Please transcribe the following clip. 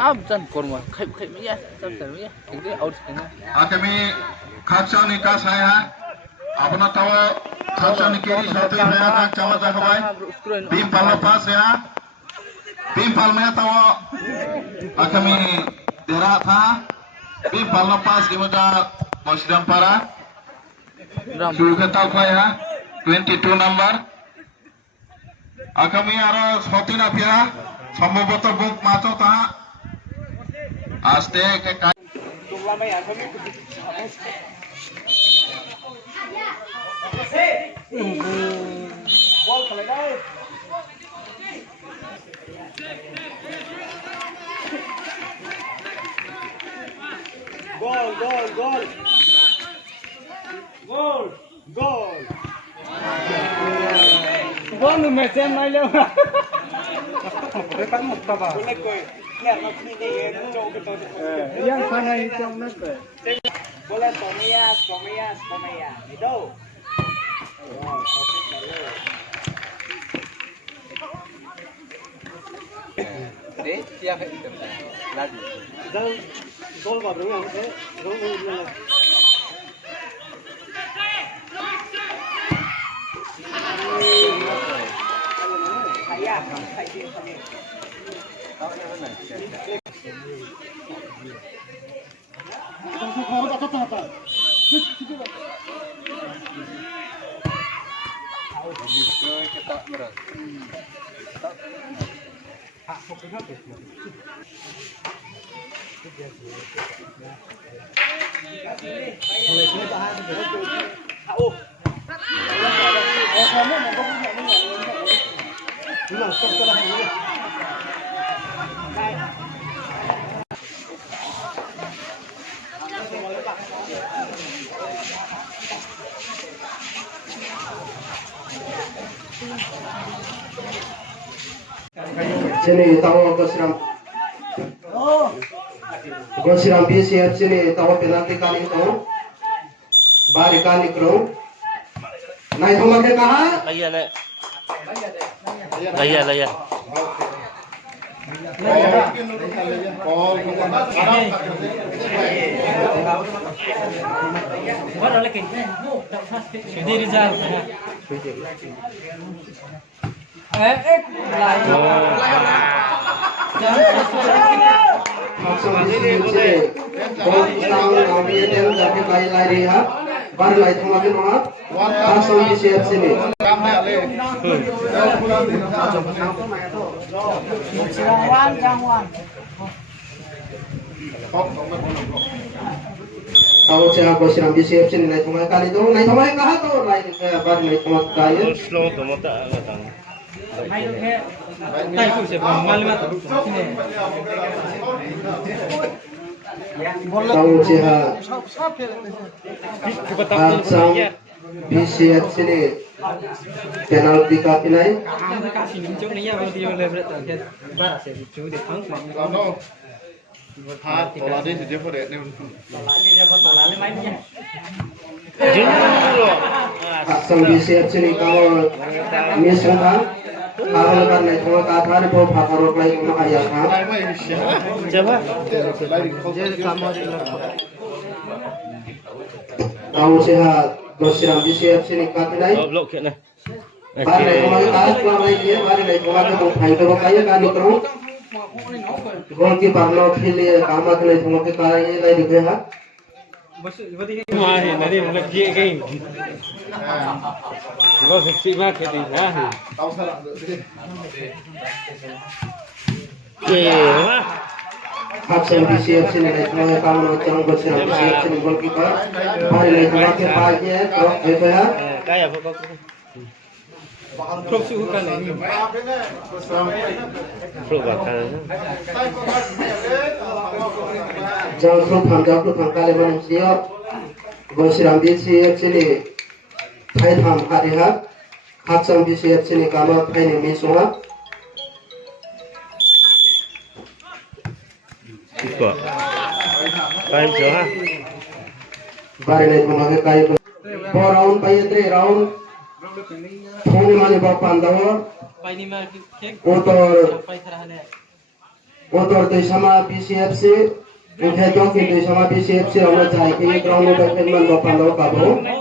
Abjan korma kai ya sabtar ya ini out ini kami khaksa nikah saya apna tawa khaksa nikiri satu saya khaksa jakabai bimpal lepas ya bimpal me tawa kami dera tha bimpal lepas di muka Muslim para juga tahu ya 22 number kami harus hotina pia সম্ভবত বুক মাছো তা আস্তে কে তোমরা মে আর কমি বল খেলে দাও গোল গোল গোল গোল গোল গোল মে চেন নাই লে kan một taba boleh koi lihat macam ni yang jauh betul yang mana itu nak boleh Tomia itu deh siapa itu lagi jauh gol baru yang gol sini tahu gosiram BCF sini tahu penalti kali itu bari kali kru naik thoma ke kaha laya baru lagi thoma ke maha langsung BCF sini tahu saya gosiram BCF sini naik thoma kali itu naik thoma kaha to naik baru naik thoma kali slow to mata ngatang tahu siapa malumat sini tahu saya Hansam BCF sini penalti kapilai Hansam BCF sini kalau misalnya kalau karena itu kata itu pakarok lagi untuk ayah coba tahu sehat gosiram BCF sini kapilai baru kemarin kalah pulang lagi ya baru lagi kemarin tuh hai tuh kaya kan itu gol ki barno phile kama kele tuh ke kaya lagi dikhe ha Wah, nanti mulai dia kayak gua seksi banget ini ya. Wah. Hansam BCF sini naik kamu jangan gosiram BCF sini gol kiper baru lagi ke pagi drop gitu ya Kayak pokok. Drop suhu kan ini. Drop kan. jangan klub kali manusia gosiram BCF sini thai tham hari ha Hansam BCF sini kamu thai ni misua Ikut. Kain siapa? baru lagi memakai kayu round paye 3 round phone mane bapan dawo Pai ni mah kotor motor tu sama BCFC, engkau jom kita sama BCFC orang cai kini ground motor pemain bapak lo kabo.